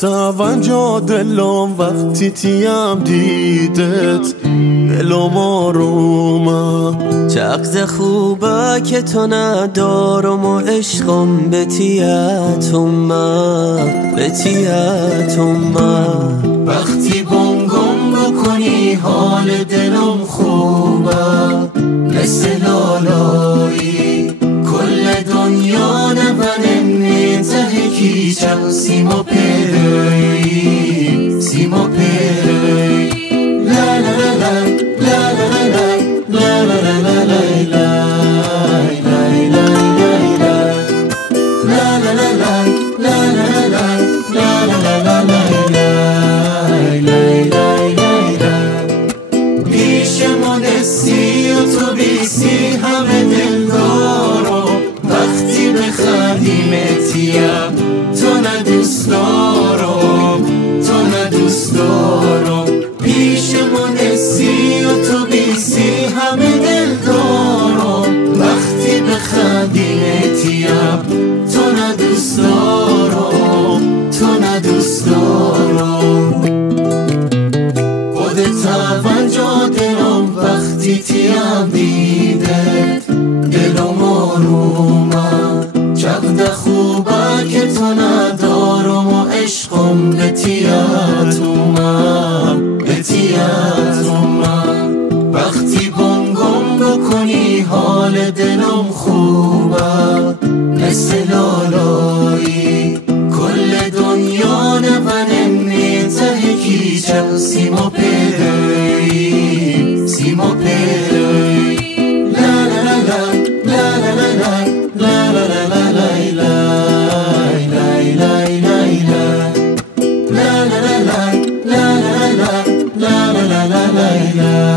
سونجا دلم وقتی تیم دیدت دلم آرومه چقدر خوبه که تو ندارم و عشقم به تیتم وقتی بونگم بکنی حال دلم خوبه مثل لالایی کل دنیا نبنه ته کیچم سیما پیرایی لا لا لا لا لا لا لا لا لا پیشمونستی و تو بیسی همه دل دارم وقتی بخندیمتیم تو ندوست دارم پیشمونستی و تو بیسی همه دل دارم وقتی بخندیمتیم تو ندوست دارم خودت توجه دلم وقتی تیم دیدت دلم آرومه چقدر خوبه که تو ندارم و عشقم به تیتم وقتی بونگم بکنی حال دلم خوبه مثل لالایی کل دنیا نبنه ته کیچم سیما پیرایی لا لا لا لا لا لا لا لا لا لا لا لا